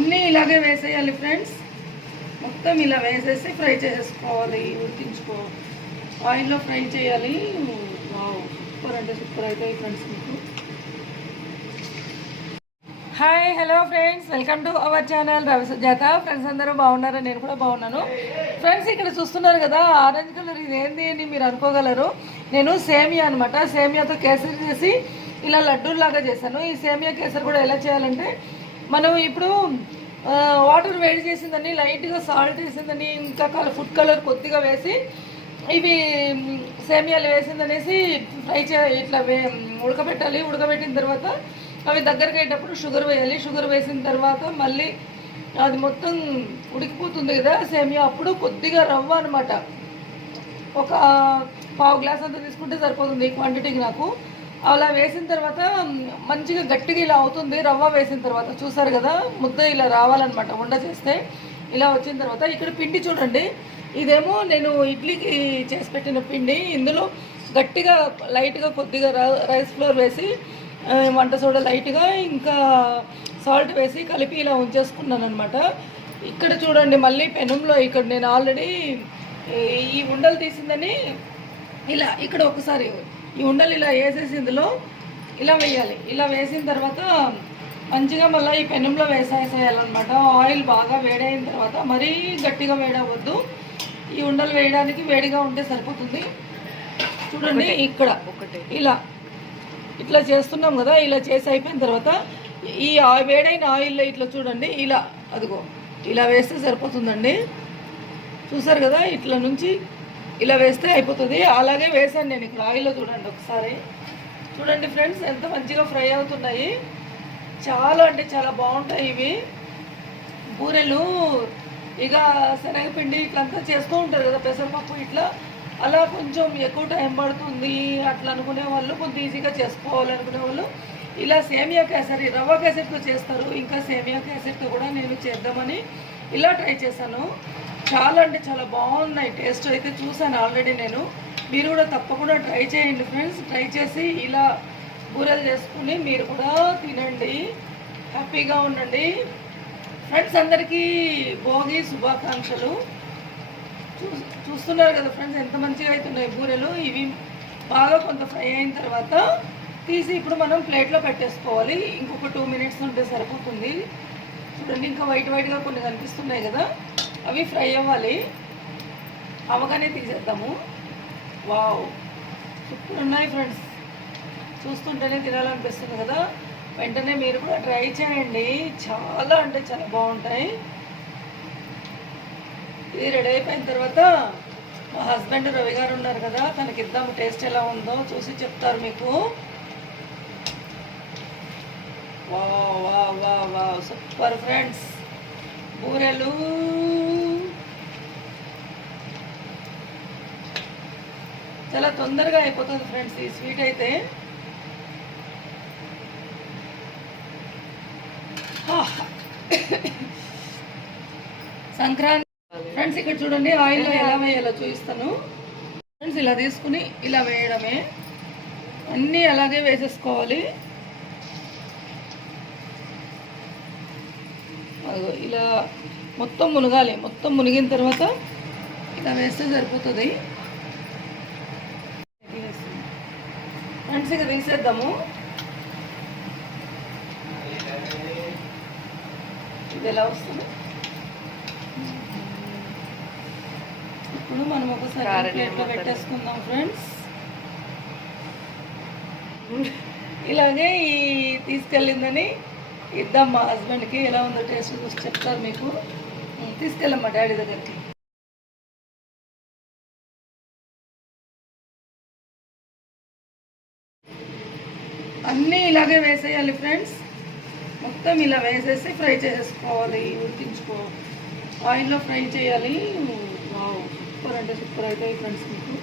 అన్నీ ఇలాగే వేసేయాలి ఫ్రెండ్స్. మొత్తం ఇలా వేసేసి ఫ్రై చేసేసుకోవాలి, ఉడికించుకోవాలి, ఆయిల్లో ఫ్రై చేయాలి. సూపర్ అంటే సూపర్ అవుతాయి ఫ్రెండ్స్ మీకు. Hi hello friends, welcome to our channel Ravi Sujatha. Friends అందరూ బాగున్నారా? నేను కూడా బాగున్నాను. ఫ్రెండ్స్ ఇక్కడ చూస్తున్నారు కదా ఆరెంజ్ కలర్, ఇది ఏంది అని మీరు అనుకోగలరు. నేను సేమియా అనమాట, సేమియాతో కేసరి చేసి ఇలా లడ్డూలాగా చేశాను. ఈ సేమియా కేసరి కూడా ఎలా చేయాలంటే, మనం ఇప్పుడు వాటర్ వేడి చేసిందని, లైట్గా సాల్ట్ వేసిందని, ఇంకా ఫుడ్ కలర్ కొద్దిగా వేసి ఇవి సేమియాలు వేసిందనేసి ఫ్రై ఇట్లా ఉడకబెట్టాలి. ఉడకబెట్టిన తర్వాత అవి దగ్గరికి అయ్యేటప్పుడు షుగర్ వేయాలి. షుగర్ వేసిన తర్వాత మళ్ళీ అది మొత్తం ఉడికిపోతుంది కదా సేమియా, అప్పుడు కొద్దిగా రవ్వ అనమాట, ఒక పావు గ్లాస్ అంతా తీసుకుంటే సరిపోతుంది ఈ క్వాంటిటీకి నాకు. అలా వేసిన తర్వాత మంచిగా గట్టిగా ఇలా అవుతుంది రవ్వ వేసిన తర్వాత. చూసారు కదా ముద్ద ఇలా రావాలన్నమాట ఉండ చేస్తే. ఇలా వచ్చిన తర్వాత ఇక్కడ పిండి చూడండి, ఇదేమో నేను ఇడ్లీకి చేసి పెట్టిన పిండి. ఇందులో గట్టిగా లైట్గా కొద్దిగా రైస్ ఫ్లోర్ వేసి, వంట సోడా లైట్గా, ఇంకా సాల్ట్ వేసి కలిపి ఇలా ఉంచేసుకున్నాను అనమాట. ఇక్కడ చూడండి మళ్ళీ పెనంలో, ఇక్కడ నేను ఆల్రెడీ ఈ ఉండలు తీసిందని ఇలా ఇక్కడ ఒకసారి ఈ ఉండలు ఇలా వేసేసి ఇందులో ఇలా వేయాలి. ఇలా వేసిన తర్వాత మంచిగా మళ్ళీ ఈ పెనంలో వేసేసేయాలన్నమాట. ఆయిల్ బాగా వేడైన తర్వాత, మరీ గట్టిగా వేడవద్దు, ఈ ఉండలు వేయడానికి వేడిగా ఉంటే సరిపోతుంది. చూడండి ఇక్కడ ఒకటి ఇలా ఇట్లా చేస్తున్నాం కదా, ఇలా చేసి అయిపోయిన తర్వాత ఈ వేడైన ఆయిల్లో ఇట్లా చూడండి ఇలా, అదిగో ఇలా వేస్తే సరిపోతుందండి. చూసారు కదా ఇట్లా నుంచి ఇలా వేస్తే అయిపోతుంది. అలాగే వేసాను నేను ఇక్కడ ఆయిల్లో. చూడండి ఒకసారి చూడండి ఫ్రెండ్స్, ఎంత మంచిగా ఫ్రై అవుతున్నాయి. చాలా అంటే చాలా బాగుంటాయి ఇవి బూరెలు. ఇక శనగపిండి ఇట్లంతా చేస్తూ ఉంటారు కదా, పెసరపప్పు ఇట్లా, అలా కొంచెం ఎక్కువ టైం పడుతుంది అట్లా అనుకునే వాళ్ళు, కొంచెం ఈజీగా చేసుకోవాలనుకునే వాళ్ళు ఇలా సేమియా కేసరి, రవ్వ కేసరితో చేస్తారు. ఇంకా సేమియా కేసరితో కూడా నేను చేద్దామని ఇలా ట్రై చేశాను. చాలా అంటే చాలా బాగున్నాయి. టేస్ట్ అయితే చూసాను ఆల్రెడీ నేను. మీరు కూడా తప్పకుండా ట్రై చేయండి ఫ్రెండ్స్. ట్రై చేసి ఇలా బూరెలు చేసుకుని మీరు కూడా తినండి, హ్యాపీగా ఉండండి. ఫ్రెండ్స్ అందరికీ భోగి శుభాకాంక్షలు. చూస్తున్నారు కదా ఫ్రెండ్స్ ఎంత మంచిగా అవుతున్నాయి బూరెలు. ఇవి బాగా కొంత ఫ్రై అయిన తర్వాత తీసి ఇప్పుడు మనం ప్లేట్లో పెట్టేసుకోవాలి. ఇంకొక 2 మినిట్స్ ఉంటే సరిపోతుంది. చూడండి ఇంకా వైట్గా కొన్ని కనిపిస్తున్నాయి కదా, అవి ఫ్రై అవ్వాలి. అవగానే తీసేద్దాము. వావ్ సూపర్ ఉన్నాయి ఫ్రెండ్స్, చూస్తుంటేనే తినాలనిపిస్తుంది కదా. వెంటనే మీరు కూడా ట్రై చేయండి, చాలా అంటే చాలా బాగుంటాయి. ఇది రెడీ అయిపోయిన తర్వాత మా హస్బెండ్ రవి గారు ఉన్నారు కదా, తనకి ఇద్దాము, టేస్ట్ ఎలా ఉందో చూసి చెప్తారు మీకు. వా వా వా వా సూపర్ ఫ్రెండ్స్, బూరెలు చాలా తొందరగా అయిపోతుంది ఫ్రెండ్స్ ఈ స్వీట్ అయితే. సంక్రాంతి ఫ్రెండ్స్ ఇక్కడ చూడండి ఆయిల్లో ఎలా వేయాలో చూపిస్తాను ఫ్రెండ్స్. ఇలా తీసుకుని ఇలా వేయడమే, అన్నీ అలాగే వేసేసుకోవాలి. ఇలా మొత్తం మునగాలి. మొత్తం మునిగిన తర్వాత ఇలా వేస్తే సరిపోతుంది ఫ్రెండ్స్. ఇక తీసేద్దాము. ఇది ఎలా వస్తుంది ఇప్పుడు మనం ఒకసారి ప్లేట్లో పెట్టేసుకుందాం ఫ్రెండ్స్. ఇలాగే ఈ తీసుకెళ్ళిందని ఇద్దాం మా హస్బెండ్కి, ఎలా ఉందో టేస్ట్ చూసి చెప్తారు మీకు. తీసుకెళ్ళాం మా డాడీ దగ్గరికి. అన్నీ ఇలాగే వేసేయాలి ఫ్రెండ్స్. మొత్తం ఇలా వేసేసి ఫ్రై చేసేసుకోవాలి, ఉడికించుకోవాలి, ఆయిల్లో ఫ్రై చేయాలి. సూపర్ అంటే సూపర్ అవుతాయి ఫ్రెండ్స్ మీకు.